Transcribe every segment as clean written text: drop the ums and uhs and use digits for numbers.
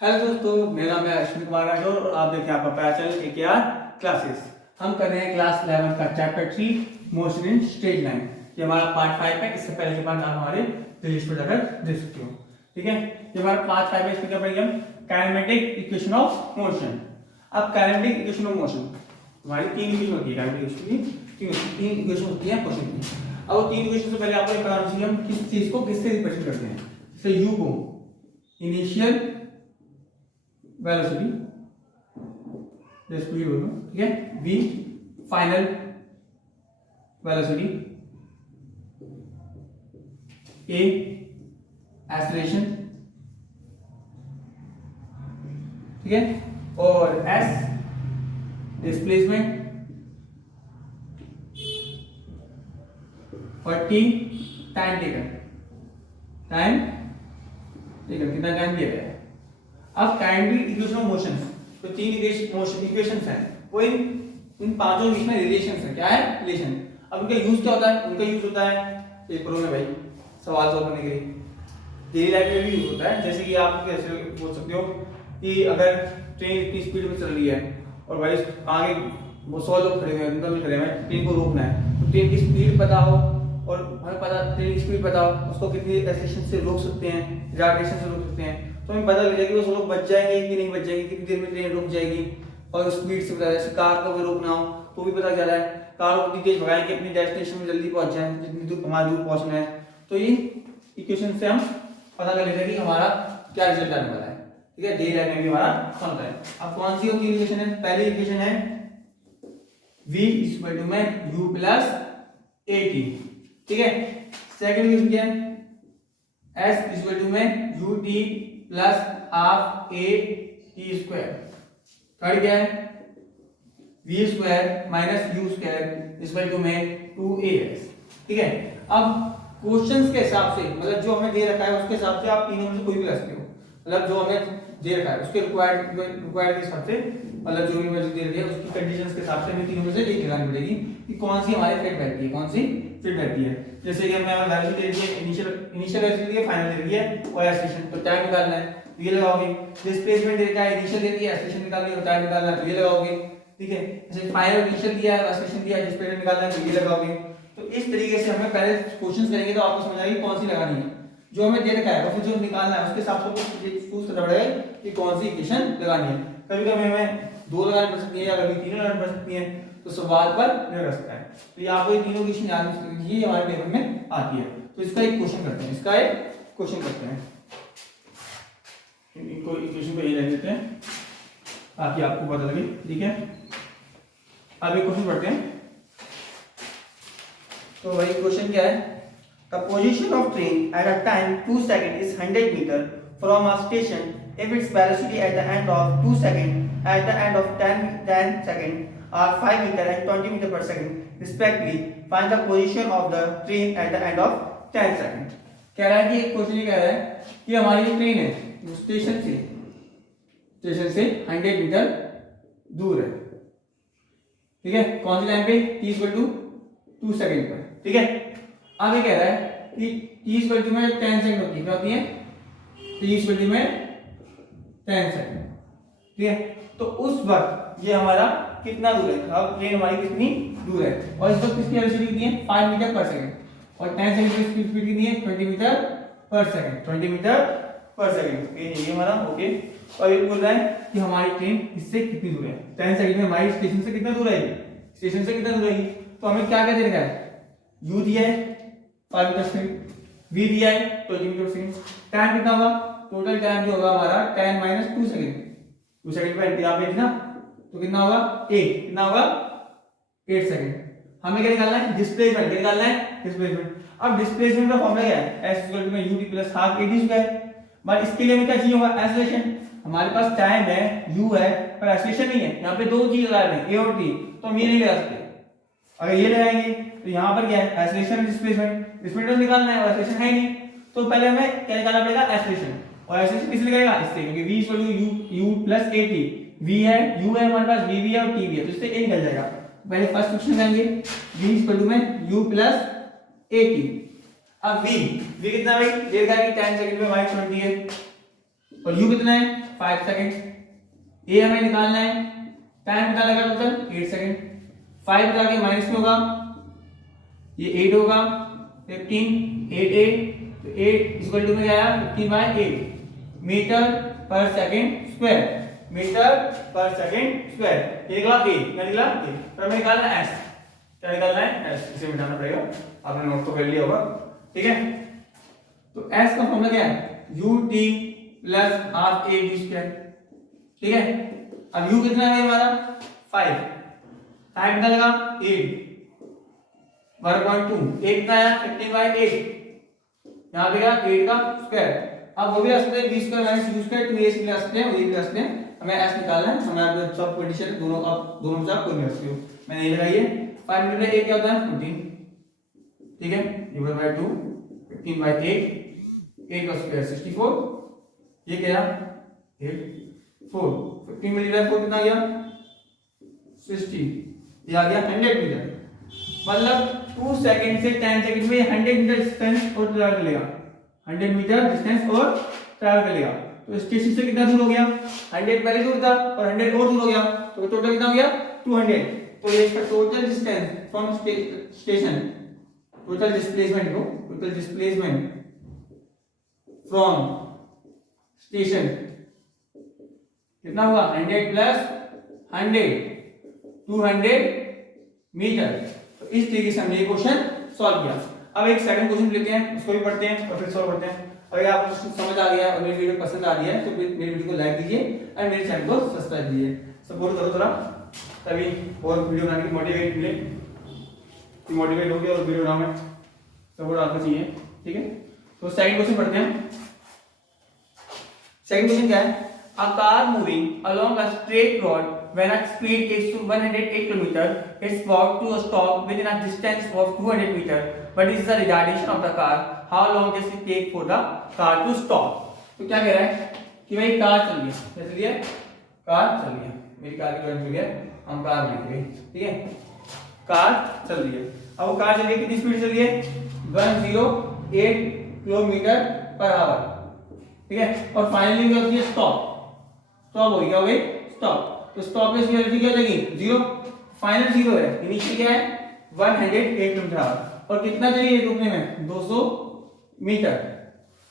Hello दोस्तों, मेरा नाम है अश्विन कुमार राठौर और आप देखिए आपका पैचल AKR क्लासेस। हम कर रहे हैं क्लास 11 का chapter 3 motion in straight line. ये हमारा पार्ट 5 है। इससे पहले के पार्ट आप हमारे प्लेलिस्ट पर जाकर देख सकते हो। ठीक है, ये हमारा पार्ट 5 है। इसमें क्या पढ़ेंगे हम? Kinematic equation of motion. अब काइनेमेटिक इक्वेशन ऑफ मोशन हमारी तीन इक्वेशन होती है। काइनेमेटिक इक्वेशन की तीन इक्वेशन होती है मोशन की। अब वो तीन इक्वेशन से पहले आपको ये पता होना चाहिए हम किस चीज को किससे रिप्रेजेंट करते हैं। जैसे यू को इनिशियल वेलोसिटी, स्पीड बोलो, ठीक है। v final velocity, a acceleration, ठीक है, और s डिस्प्लेसमेंट और t टाइम टेकन। कितना टाइम दिया गया है। अब काइनेमेटिक इक्वेशन ऑफ मोशन, तो तीन इक्वेशंस हैं, वो इन पांचों बीच में रिलेशंस है। क्या है? रिलेशन। अब उनका यूज क्या होता है? उनका यूज होता है पेपरों में भाई सवाल सॉल्व करने के लिए, डेली लाइफ में भी यूज होता है। जैसे कि आप कैसे बोल सकते हो कि अगर ट्रेन इतनी स्पीड में चल रही है और भाई आगे वो 100 लोग खड़े हुए हैं, अंदर में खड़े हुए हैं, ट्रेन को रोकना है, तो ट्रेन की स्पीड पता हो और हमें पता ट्रेन की स्पीड पता हो, उसको कितनी एक्सेलरेशन से रोक सकते हैं, रिटार्डेशन से रोक सकते हैं, तो हमें पता लग जाएगा कि वो लोग बच जाएंगे कि नहीं बच जाएंगे, कितनी देर में ट्रेन रुक जाएगी। और स्पीड से पता है, जैसे कार को रोकना हो तो भी पता चला है कार को कितनी तेज भगाएंगे अपनी डेस्टिनेशन में जल्दी पहुंच जाए, जितनी दूर हमारे दूर पहुंचना है। तो ये इक्वेशन से हम पता कर लेते हैं कि हमारा क्या रिजल्ट आने वाला है। ठीक है, डेली लाइफ में भी हमारा कौन होता है। अब कौन सी होती है इक्वेशन है? पहली इक्वेशन है v इक्वल टू में u प्लस at, ठीक है। सेकंड इक्वेशन क्या है? s इक्वल टू में ut plus half a t square. Third क्या है? v square minus u square equal to में 2as, ठीक है। अब क्वेश्चंस के हिसाब से, मतलब जो हमें दे रखा है उसके हिसाब से आप तीनों में से कोई भी ले सकते हो। मतलब जो हमें दे रखा है उसके रिक्वायर्ड के हिसाब से, मतलब जो भी वैल्यू दे रही है उसकी कंडीशंस के हिसाब से हमें तीनों में से एक लगानी पड़ेगी कि कौन सी हमारे फिट बैठती है, कौन सी फिट बैठती है। जैसे कि हमें वैल्यू दे रही है, इनिशियल वैल्यू दे रही है, फाइनल दे रही है और एक्सेलरेशन, तो टाइम निकालना है तो ये लगाओगे। डिस्प्लेसमेंट दे रखा है, इनिशियल दे रही है, एक्सेलरेशन निकालनी है, टाइम निकालना है तो ये लगाओगे, ठीक है। जैसे फाइनल इनिशियल दिया है, एक्सेलरेशन दिया है, डिस्प्लेसमेंट निकालना है तो ये लगाओगे। तो इस तरीके से हमें पहले क्वेश्चंस करेंगे तो आपको समझ आएगी कौन सी लगानी है, जो हमें दे रखा है और फिर जो निकालना है उसके हिसाब से चूज करना पड़ेगा कि कौन सी इक्वेशन लगानी है। कभी कभी हमें दो लगानी पड़ सकती है या कभी तीनों लगानी पड़ सकती है, तो सवाल पर निर्भर करता है। तो ये आपको ये तीनों इक्वेशन याद रखनी चाहिए, हमारे पेपर में आती है। तो इसका एक क्वेश्चन करते हैं, इसका एक क्वेश्चन करते हैं, इनको इक्वेशन को ये लिख देते हैं ताकि आपको पता लगे, ठीक है। अब एक क्वेश्चन पढ़ते हैं। तो भाई क्वेश्चन क्या है? The position of train at a time 2 seconds is 100 meter from a station if its velocity at the end of 2 seconds at the end of 10 seconds are 5 meter and 20 meter per second respectively. Find the position of the train at the end of 10 seconds. कह रहा है कि एक question ये कह रहा है कि हमारी जो ट्रेन है स्टेशन से 100 मीटर दूर है, ठीक है। कौन सी टाइम पे? t इक्वल टू 2 सेकंड पर, ठीक है। अब ये कह रहा है कि t इक्वल टू में 10 सेकंड होती है, क्या होती है? t इक्वल टू में 10 सेकंड, ठीक है। तो उस वक्त ये हमारा कितना दूर है? अब ट्रेन हमारी कितनी दूर है और इस वक्त किसकी वेलोसिटी कितनी है? 5 मीटर पर सेकंड और 10 सेकंड की स्पीड कितनी है? 20 मीटर पर सेकंड, 20 मीटर पर सेकंड। ये हमारा ओके। और ये बोल रहा है कि हमारी ट्रेन इससे कितनी दूर है? 10 सेकंड में हमारी स्टेशन से कितना दूर है? स्टेशन से कितना दूर है? तो हमें क्या क्या दे रखा है? u दिया है 5 मीटर सेकंड, v दिया है 20 मीटर सेकंड, टाइम कितना होगा? टोटल टाइम जो होगा हमारा 10 माइनस 2 सेकंड, 2 सेकंड पे यहाँ पे थी ना, तो कितना होगा? 8, कितना होगा? 8 सेकंड। हमें क्या निकालना है? डिस्प्लेसमेंट। क्या निकालना है? डिस्प्लेसमेंट। अब डिस्प्लेसमेंट का फॉर्मूला क्या है? s इक्वल टू में ut plus half at square. But इसके लिए हमें क्या चाहिए होगा? एक्सेलरेशन। हमारे पास टाइम है, u है, पर एक्सेलरेशन नहीं है। यहाँ पे दो चीज लगा रहे हैं, a और t, तो हम ये नहीं लगा सकते। अगर ये लगाएंगे तो यहाँ पर क्या है? Acceleration displacement. डिस्प्लेसमेंट निकालना है और एक्सेलरेशन है नहीं, तो पहले हमें क्या निकालना पड़ेगा? एक्सेलरेशन। और एक्सेलरेशन किस निकलेगा? इससे, क्योंकि v equal to u plus at, v है, u है हमारे पास, v भी है और t भी है, तो इससे a निकल जाएगा। पहले फर्स्ट क्वेश्चन लगाएंगे, v इक्वल टू में u प्लस at। अब v कितना भाई? देखा है कि 10 सेकंड में हमारी 20 है, और u कितना है 5 सेकंड। a हमें निकालना है, टाइम कितना लगा टोटल 8 सेकंड। 5 बता के माइनस में होगा, ये 8 होगा 15 8 तो 8 इक्वल टू में क्या आया 15/8 मीटर पर सेकंड स्क्वायर, मीटर पर सेकंड स्क्वायर। ये निकला a, क्या निकला a। तो हमें निकालना है s, क्या निकालना है s, इसे मिटाना पड़ेगा, आपने नोट तो कर लिया होगा, ठीक है। तो s का फॉर्मूला क्या है ut plus half a d square, ठीक है। अब u कितना है हमारा 5, टाइम कितना लगा 8 1.2, 8 कितना आया 15/8, यहाँ पे क्या 8 का स्क्वायर। अब वो भी आ सकते हैं b square minus u square, 2a से ले सकते हैं और ये भी ले सकते हैं, हमें s निकालना है। हमें आप सब कंडीशन दोनों, आप दोनों में से आप कोई ले सकते हो, मैंने ये लगाई है। 5 में a क्या होता है 14, ठीक है, डिवाइड बाय 2 15/8, 8 का स्क्वायर 64, ये क्या 8 4 15 में डिवाइड 4 कितना आ गया 60, ये आ गया 100 मीटर। मतलब 2 सेकंड से 10 सेकंड में 100 मीटर डिस्टेंस और ट्रैवल करेगा, 100 मीटर डिस्टेंस और ट्रैवल करेगा। तो स्टेशन से कितना दूर हो गया 100 पहले दूर था और 100 और दूर हो गया, तो टोटल कितना हो गया 200। तो ये इसका total distance from station, total displacement को, टोटल डिस्प्लेसमेंट फ्रॉम स्टेशन कितना हुआ 100 प्लस 100 200 मीटर। तो इस तरीके से हमने ये क्वेश्चन सॉल्व किया। अब एक सेकंड क्वेश्चन लेते हैं, उसको भी पढ़ते हैं और फिर सॉल्व करते हैं। अगर आपको समझ आ गया और मेरी वीडियो पसंद आ रही है तो मेरी वीडियो को लाइक कीजिए और मेरे चैनल को सब्सक्राइब कीजिए, सपोर्ट करो थोड़ा, तभी और वीडियो बनाने की मोटिवेट मिले, मोटिवेट हो गया और वीडियो बनाने में सपोर्ट आपको चाहिए, ठीक है। तो सेकंड क्वेश्चन पढ़ते हैं। सेकंड क्वेश्चन क्या है, a car moving along a straight road when its speed is to 108 km, it's brought to a stop within a distance of 200 meter, but this is the retardation of the car, how long does it take for the car to stop। तो क्या कह रहा है कि भाई car चल रही है, क्या चल रही है कार चल रही है, मेरी कार की ड्राइविंग है, हम कार लिखेंगे, ठीक है, कार चल रही है। अब वो कार चल रही है, कितनी स्पीड चल रही है 108 किलोमीटर पर आवर, ठीक है। और फाइनली क्या होती है स्टॉप, स्टॉप हो गया भाई स्टॉप। तो स्टॉप पे वेलोसिटी क्या हो जाएगी 0, फाइनल 0 है, इनिशियल क्या है 108 किलोमीटर आवर। और कितना चाहिए रुकने में 200 मीटर,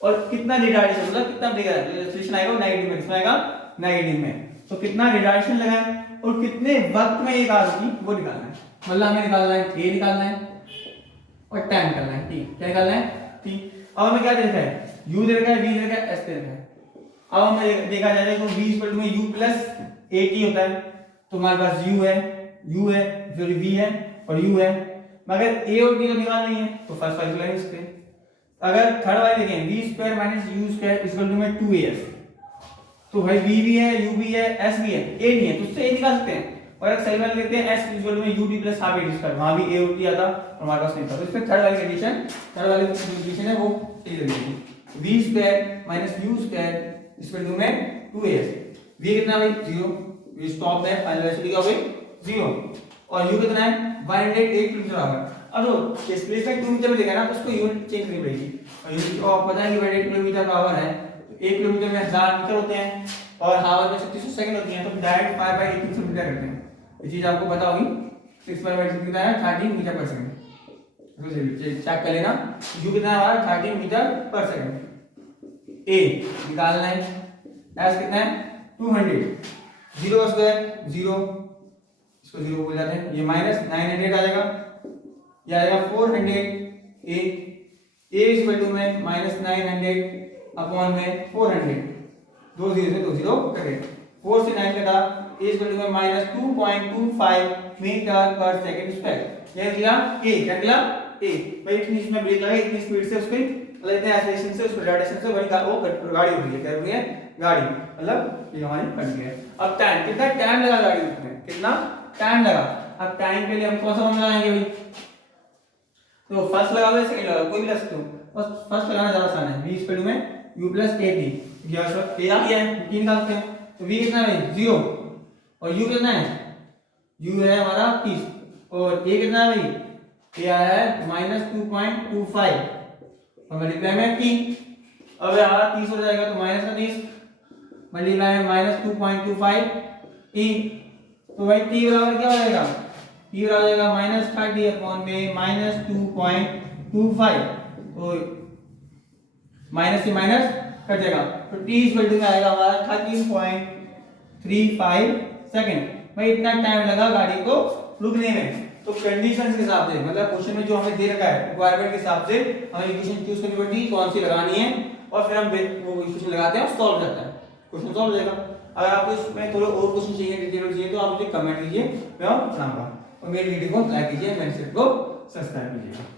और कितना रिटार्डेशन मतलब कितना रिटार्डेशन आएगा नेगेटिव में, कितना आएगा नेगेटिव में। तो कितना रिटार्डेशन लगा है और कितने वक्त में ये कार होगी वो निकालना है। मतलब हमें निकालना है ए निकालना है और टाइम निकालना है टी, क्या निकालना है टी। अब हमें क्या देखा है u दे रखा है, v दे रखा है, s दे रखा है। अब हमें देखा जाए तो v इक्वल टू में u प्लस at होता है, तो हमारे पास u है फिर v है और u है, मगर a और b तो निकाल नहीं है तो फर्स्ट वाली लाइन इसके। अगर थर्ड वाली देखें v square minus u square equal to में 2as, तो भाई v भी है u भी है s भी है, a नहीं है तो उससे a निकाल सकते हैं। और अगर सही वाली लेते हैं s इक्वल टू में ud plus half a square, वहां भी a और b आता और हमारे पास नहीं था, तो इसमें थर्ड वाली कंडीशन है वो सही लगेगी। v square minus u square equal to में 2as, v कितना भाई 0, v स्टॉप है, फाइनल वेलोसिटी क्या हो गई 0, और u कितना है 108 किलोमीटर आवर। अब तो डिस्प्लेसमेंट 2 मीटर में देखा ना तो उसको यूनिट चेंज करनी पड़ेगी, और यूनिट को आप पता है कि 108 किलोमीटर आवर है, तो 1 किलोमीटर में 1000 मीटर होते हैं और आवर में 3600 सेकंड होती हैं, तो डायरेक्ट 5/18 से मल्टीप्लाई करते हैं। ये चीज आपको पता होगी, 6/18 कितना है 13 मीटर पर सेकंड। चेक कर लेना, u कितना है हमारा 13 मीटर पर सेकंड। a निकालना है, s कितना है 200, 0 का स्क्वायर 0, इसको 0 बोल जाते हैं, ये माइनस 900 आ जाएगा, ये आएगा 400 a इक्वल टू में माइनस 900 अपॉन में 400, 2 0 से 2 0 कटे, 4 से 9 कटा, a इक्वल टू में माइनस 2.25 मीटर पर सेकंड स्क्वायर। ये निकला a, क्या निकला a। भाई इतनी इसमें ब्रेक लगा, इतनी स्पीड से उसको मतलब इतने एक्सेलरेशन से उसको रिटार्डेशन से बड़ी वो गाड़ी हो रही है, क्या हो रही है गाड़ी, मतलब ये हमारी बन गई है। अब टाइम कितना टाइम लगा गाड़ी रुकने, कितना टाइम लगा। अब टाइम के लिए हम कौन सा फॉर्मूला लगाएंगे भाई, तो फर्स्ट लगा लो सेकंड लगा, कोई भी लगा सकते हो, बस फर्स्ट लगाना ज्यादा आसान है। v इक्वल टू में u प्लस at, ये सब a आ गया है, 3 निकालते हैं, तो v कितना है 0 और u कितना है, u है हमारा 30 और a कितना है भाई, a आया है माइनस 2.25 और मल्टीप्लाई में 3। अब हमारा 30 हो जाएगा तो माइनस का 30 मल्टीप्लाई में -2.25 टी, तो भाई टी बराबर क्या हो जाएगा, टी बराबर हो जाएगा -30 अपॉन में -2.25, तो माइनस से माइनस कट जाएगा, तो टी इक्वल टू में आएगा हमारा 13.35 सेकंड। भाई इतना टाइम लगा गाड़ी को रुकने में, तो कंडीशंस के हिसाब से मतलब क्वेश्चन में जो हमें दे रखा है रिक्वायरमेंट के हिसाब से हमें इक्वेशन चूज करनी पड़ती है कौन सी लगानी है, और फिर हम वो इक्वेशन लगाते हैं और सॉल्व करते हैं, क्वेश्चन सॉल्व हो जाएगा। अगर आपको इसमें थोड़े और क्वेश्चन चाहिए, डिटेल चाहिए, तो आप मुझे कमेंट कीजिए, मैं बनाऊंगा। और मेरी वीडियो को लाइक कीजिए, मेरे चैनल को सब्सक्राइब कीजिए।